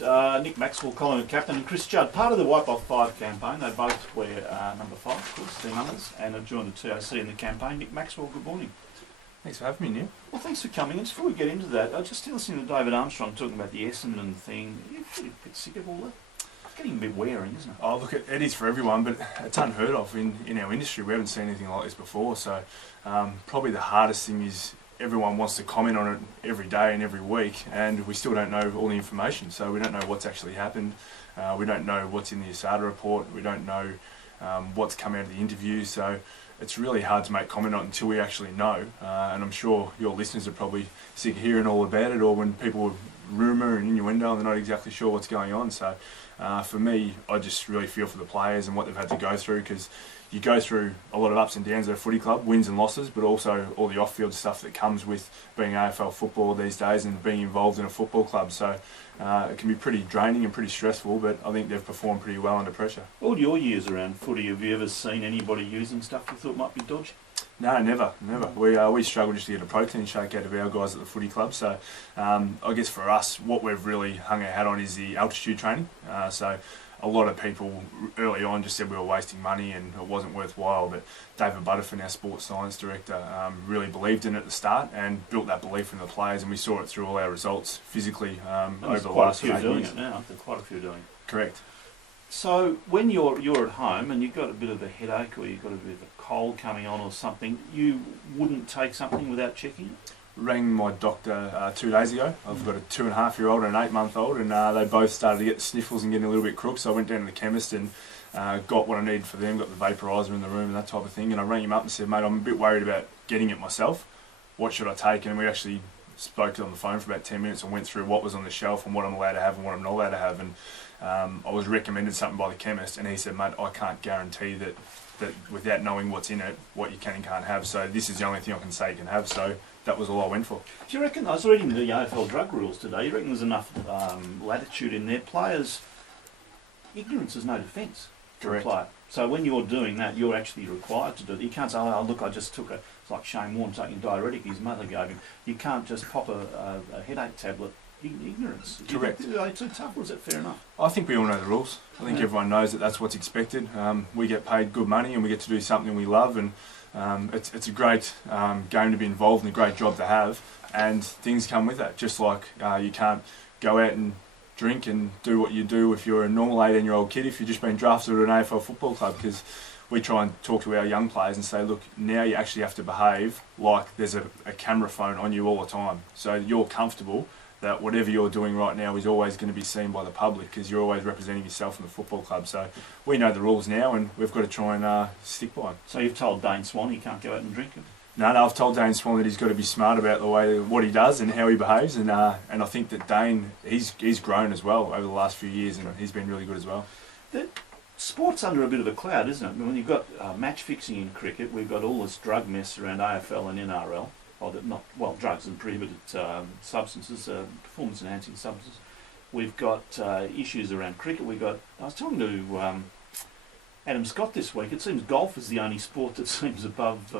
Nick Maxwell, Collingwood captain, and Chris Judd, part of the Wipe Off 5 campaign. They both wear number 5, of course, their numbers, and have joined the TOC in the campaign. Nick Maxwell, good morning. Thanks for having me, Neil. Well, thanks for coming. And before we get into that, I just still listening to David Armstrong talking about the Essendon thing. You're pretty sick of all that. It's getting a bit wearing, isn't it? Oh, look, it is for everyone, but it's unheard of in our industry. We haven't seen anything like this before, so probably the hardest thing is everyone wants to comment on it every day and every week, and we still don't know all the information. So we don't know what's actually happened. We don't know what's in the ASADA report. We don't know what's come out of the interviews. So it's really hard to make comment on it until we actually know. And I'm sure your listeners are probably sick of hearing all about it, or when people rumour and innuendo and they're not exactly sure what's going on. So for me, I just really feel for the players and what they've had to go through, because you go through a lot of ups and downs at a footy club, wins and losses, but also all the off-field stuff that comes with being AFL football these days and being involved in a football club. So it can be pretty draining and pretty stressful, but I think they've performed pretty well under pressure. All your years around footy, have you ever seen anybody using stuff you thought might be dodgy? No, never. We struggle just to get a protein shake out of our guys at the footy club. So I guess for us, what we've really hung our hat on is the altitude training. So a lot of people early on just said we were wasting money and it wasn't worthwhile, but David Butterfin, our sports science director, really believed in it at the start and built that belief in the players, and we saw it through all our results physically over the last 8 years. Doing it now. There's quite a few doing it. Correct. So when you're at home and you've got a bit of a headache or you've got a bit of a cold coming on or something, you wouldn't take something without checking it? Rang my doctor 2 days ago. I've got a 2.5-year-old and an 8-month-old, and they both started to get the sniffles and getting a little bit crook. So I went down to the chemist and got what I needed for them, got the vaporiser in the room and that type of thing. And I rang him up and said, mate, I'm a bit worried about getting it myself. What should I take? And we actually spoke on the phone for about 10 minutes and went through what was on the shelf and what I'm allowed to have and what I'm not allowed to have. And I was recommended something by the chemist, and he said, mate, I can't guarantee that without knowing what's in it, what you can and can't have. So this is the only thing I can say you can have. So that was all I went for. Do you reckon, I was reading the AFL drug rules today, you reckon there's enough latitude in there? Players, ignorance is no defence for a player. So when you're doing that, you're actually required to do it. You can't say, oh look, I just took it's like Shane Warne taking diuretic his mother gave him. You can't just pop a headache tablet. Ignorance. Correct. Are they too tough, or is that fair enough? I think we all know the rules. I think everyone knows that that's what's expected. We get paid good money and we get to do something we love, and it's a great game to be involved in, a great job to have, and things come with that. Just like you can't go out and drink and do what you do if you're a normal 18-year-old kid if you've just been drafted to an AFL football club, because we try and talk to our young players and say, look, now you actually have to behave like there's a camera phone on you all the time. So you're comfortable that whatever you're doing right now is always going to be seen by the public, because you're always representing yourself in the football club. So we know the rules now, and we've got to try and stick by them. So you've told Dane Swan he can't go out and drink it? No, I've told Dane Swan that he's got to be smart about what he does and how he behaves, and I think that Dane, he's grown as well over the last few years, and he's been really good as well. Sport's under a bit of a cloud, isn't it? I mean, when you've got match fixing in cricket, we've got all this drug mess around AFL and NRL. Drugs and prohibited substances, performance-enhancing substances. We've got issues around cricket. I was talking to Adam Scott this week. It seems golf is the only sport that seems above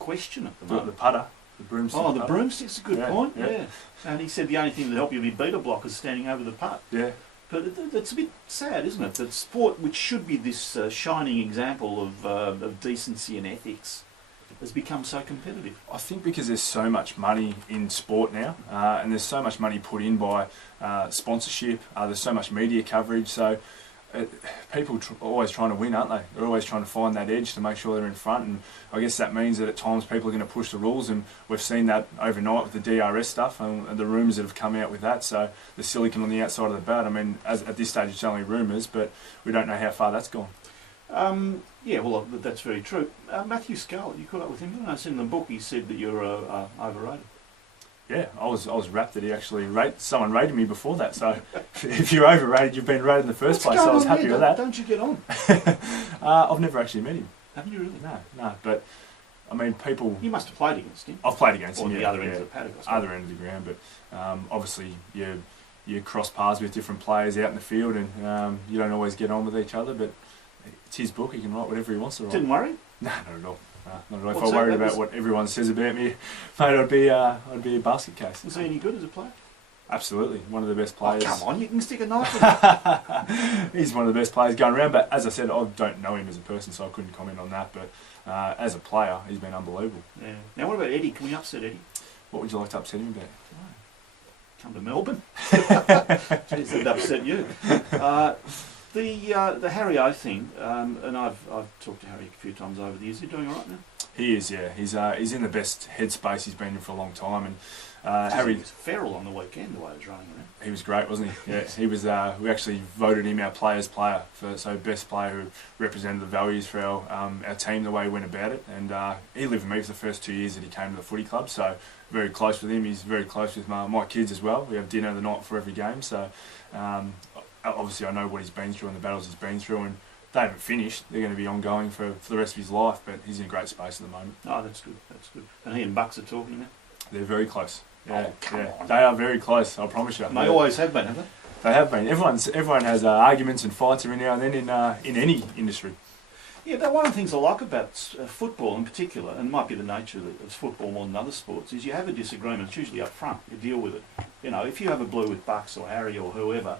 question at the moment. The putter, the broomstick. Oh, the broomstick's a good point. Yeah, and he said the only thing that help you be beat a block is standing over the putt. Yeah. But it's a bit sad, isn't it? That sport, which should be this shining example of decency and ethics, has become so competitive. I think because there's so much money in sport now, and there's so much money put in by sponsorship, there's so much media coverage, so people are always trying to win, aren't they? They're always trying to find that edge to make sure they're in front, and I guess that means that at times people are going to push the rules, and we've seen that overnight with the DRS stuff and the rumours that have come out with that. So the silicon on the outside of the bat, I mean, at this stage it's only rumours, but we don't know how far that's gone. That's very true. Matthew Scarlett, you caught up with him? I seen in the book he said that you're overrated. Yeah, I was rapt that he actually someone rated me before that. So if you're overrated, you've been rated in the first place. So I was happy with that. Don't you get on? I've never actually met him. Haven't you really? No. But I mean, people. You must have played against him. I've played against him. Or the other end of the paddock. Other end of the ground, but obviously you cross paths with different players out in the field, and you don't always get on with each other. But it's his book; he can write whatever he wants to write. Didn't worry? No, not at all. Not at all. If I worried about what everyone says about me, mate, I'd be a basket case. Was he any good as a player? Absolutely, one of the best Oh, players. come on, you can stick a knife in him. He's one of the best players going around, but as I said, I don't know him as a person, so I couldn't comment on that. But as a player, he's been unbelievable. Yeah. Now, what about Eddie? Can we upset Eddie? What would you like to upset him about? Come to Melbourne. Jeez, it'd upset you. The Harry O thing, and I've talked to Harry a few times over the years. Is he doing all right now? He is, yeah. He's in the best headspace he's been in for a long time, and Harry Harry was feral on the weekend the way he was running around. he was great, wasn't he? Yeah, he was. We actually voted him our players' player so best player who represented the values for our team the way he went about it, and he lived with me for the first 2 years that he came to the footy club. So very close with him. He's very close with my kids as well. We have dinner the night for every game. So obviously I know what he's been through and the battles he's been through, and they haven't finished. They're going to be ongoing for the rest of his life. But he's in a great space at the moment. Oh, that's good. That's good. And he and Bucks are talking now. They're very close. Yeah, Oh, come on. They are very close. I promise you. And they always have been, haven't they? They have been. Everyone has arguments and fights every now and then in any industry. Yeah, but one of the things I like about football in particular, and it might be the nature of football more than other sports, is you have a disagreement. It's usually up front. You deal with it. You know, if you have a blue with Bucks or Harry or whoever,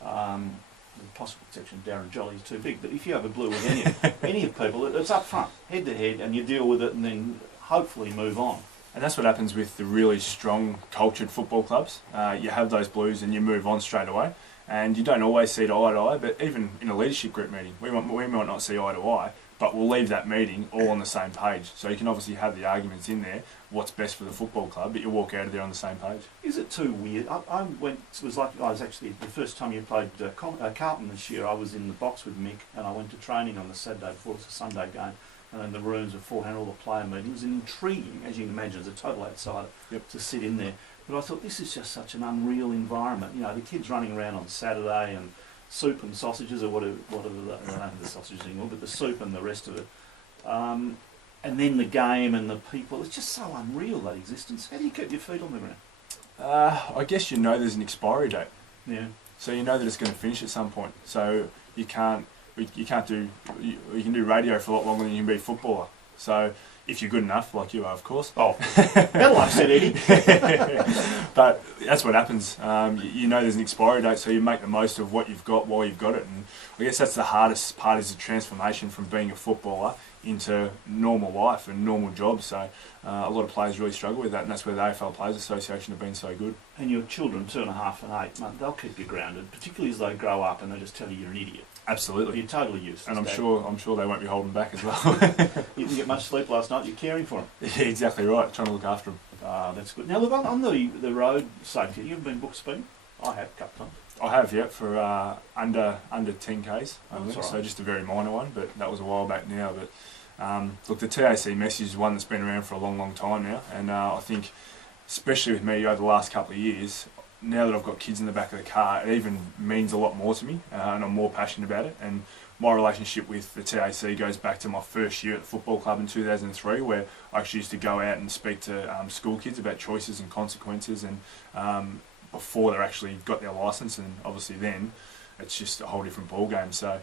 the possible exception Darren Jolly is too big, but if you have a blue with any of people, it's up front, head to head, and you deal with it, and then hopefully move on. And that's what happens with the really strong, cultured football clubs. You have those blues and you move on straight away. And you don't always see eye to eye, but even in a leadership group meeting, we might not see eye to eye, but we'll leave that meeting all on the same page. So you can obviously have the arguments in there, what's best for the football club, but you walk out of there on the same page. Is it too weird? I was actually, the first time you played Carlton this year, I was in the box with Mick, and I went to training on the Saturday before it was a Sunday game. And then the rooms beforehand, all the player meetings, and intriguing, as you can imagine, as a total outsider, to sit in there. But I thought, this is just such an unreal environment. You know, the kids running around on Saturday and soup and sausages, or whatever I don't know the sausages anymore, but the soup and the rest of it. And then the game and the people. It's just so unreal, that existence. How do you keep your feet on the ground? I guess you know there's an expiry date. Yeah. So you know that it's going to finish at some point. So you can do radio for a lot longer than you can be a footballer. So if you're good enough, like you are, of course. Oh, that'll upset Eddie. But that's what happens. You know there's an expiry date, so you make the most of what you've got while you've got it. And I guess that's the hardest part, is the transformation from being a footballer into normal life and normal jobs. So a lot of players really struggle with that, and that's where the AFL Players Association have been so good. And your children, 2.5 and 8, mate, they'll keep you grounded, particularly as they grow up and they just tell you you're an idiot. Absolutely. You're totally useless. And I'm sure they won't be holding back as well. You didn't get much sleep last night. You're caring for them. Yeah, exactly right. Trying to look after them. Ah, that's good. Now look, on the road safety, you ever been booked speeding? I have, a couple times. I have, yeah, for under 10Ks. Right. So just a very minor one, but that was a while back now. But look, the TAC message is one that's been around for a long, long time now, and I think, especially with me over the last couple of years, now that I've got kids in the back of the car, it even means a lot more to me, and I'm more passionate about it. And my relationship with the TAC goes back to my first year at the football club in 2003, where I actually used to go out and speak to school kids about choices and consequences, and before they actually got their licence, and obviously then it's just a whole different ball game. So,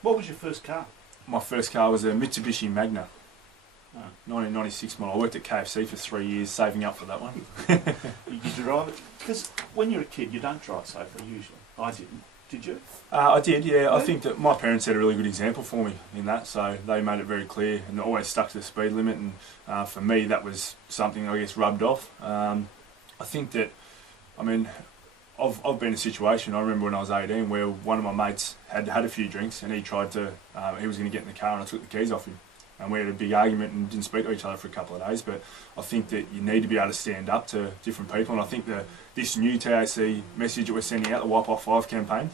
what was your first car? My first car was a Mitsubishi Magna. 1996 model. I worked at KFC for 3 years, saving up for that one. Did you drive it? Because when you're a kid, you don't drive safely usually. I didn't. Did you? I did, yeah. I think that my parents set a really good example for me in that, so they made it very clear and always stuck to the speed limit, and for me that was something I guess rubbed off. I think that, I mean, I've been in a situation, I remember when I was 18, where one of my mates had a few drinks and he tried to, he was going to get in the car and I took the keys off him. And we had a big argument and didn't speak to each other for a couple of days. But I think that you need to be able to stand up to different people. And I think that this new TAC message that we're sending out, the Wipe Off 5 campaign,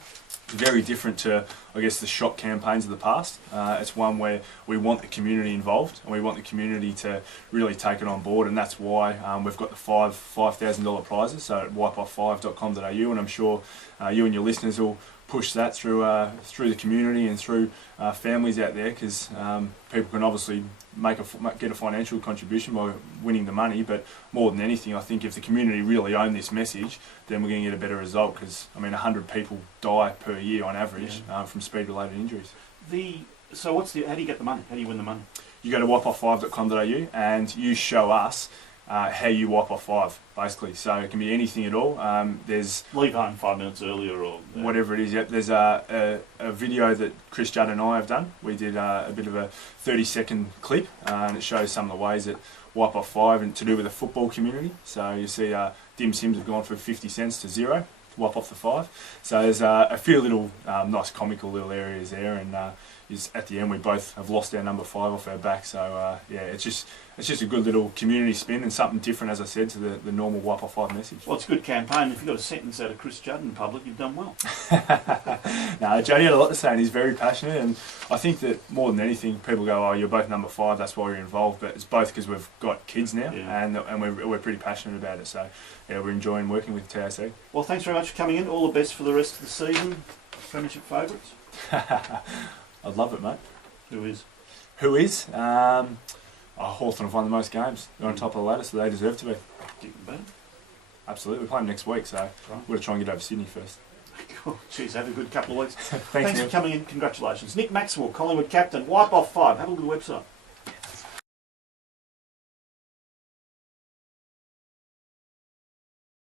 is very different to, I guess, the shop campaigns of the past. It's one where we want the community involved and we want the community to really take it on board. And that's why we've got the $5,000 prizes, so at wipeoff5.com.au. And I'm sure you and your listeners will push that through the community and through families out there, because people can obviously get a financial contribution by winning the money, but more than anything, I think if the community really own this message, then we're going to get a better result, because I mean 100 people die per year on average from speed-related injuries. So how do you get the money? How do you win the money? You go to wipeoff5.com.au and you show us how you wipe off 5, basically. So it can be anything at all. There's Leave home 5 minutes earlier or... whatever it is. Yep. There's a video that Chris Judd and I have done. We did a bit of a 30-second clip, and it shows some of the ways that wipe off 5 and to do with the football community. So you see dim sims have gone from 50 cents to 0 to wipe off the 5. So there's a few little nice comical little areas there, and at the end we both have lost our number 5 off our back. So yeah, it's just a good little community spin and something different, as I said, to the normal wipe off 5 message. Well, it's a good campaign. If you've got a sentence out of Chris Judd in public, you've done well. No, Jody had a lot to say, and he's very passionate, and I think that more than anything, people go, oh, you're both number 5, that's why you're involved, but it's both because we've got kids now, yeah. and we're pretty passionate about it, so yeah, we're enjoying working with TAC. Well, thanks very much for coming in. All the best for the rest of the season. Premiership favourites? I'd love it, mate. Who is? Who is? Hawthorn have won the most games. They're on top of the ladder, so they deserve to be. You can beat. Absolutely. We're playing next week, so we've got to try and get over Sydney first. Cool. Jeez, have a good couple of weeks. Thanks for coming in. Congratulations. Nick Maxwell, Collingwood captain. Wipe off 5. Have a good website.